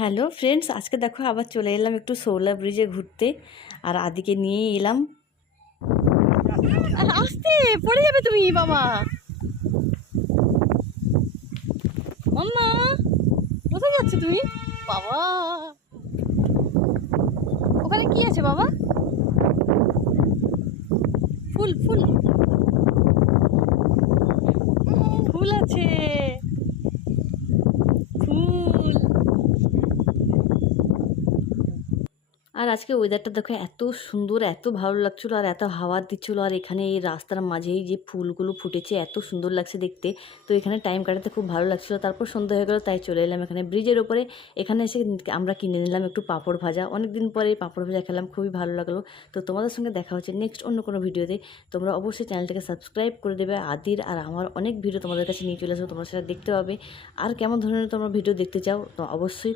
Hello friends, আজকে দেখো আবার চলে এলাম একটু শৌলা ব্রিজে ঘুরতে। আর আদিকে নিয়ে এলাম। আস্তে পড়ে যাবে তুমি বাবা। মাম্মা কোথায় যাচ্ছ তুমি বাবা? ওখানে কি আছে বাবা? ফুল ফুল ফুল আছে, ফুল। আর আজকে ওয়েদারটা দেখো এত সুন্দর, এত ভালো লাগছিলো আর এত হাওয়া দিচ্ছিলো। আর এখানে এই রাস্তার মাঝেই যে ফুলগুলো ফুটেছে এত সুন্দর লাগছে দেখতে। তো এখানে টাইম কাটাতে খুব ভালো লাগছিলো। তারপর সন্ধ্যা হয়ে গেলো, তাই চলে এলাম এখানে ব্রিজের ওপরে। এখানে এসে আমরা কিনে নিলাম একটু পাঁপড় ভাজা। অনেক দিন পরে পাঁপড় ভাজা খেলাম, খুবই ভালো লাগলো। তো তোমাদের সঙ্গে দেখা হচ্ছে নেক্সট অন্য কোনো ভিডিওতে। তোমরা অবশ্যই চ্যানেলটাকে সাবস্ক্রাইব করে দেবে। আদির আর আমার অনেক ভিডিও তোমাদের কাছে নিয়ে চলে আসবো, তোমরা সেটা দেখতে পাবে। আর কেমন ধরনের তোমরা ভিডিও দেখতে চাও তো অবশ্যই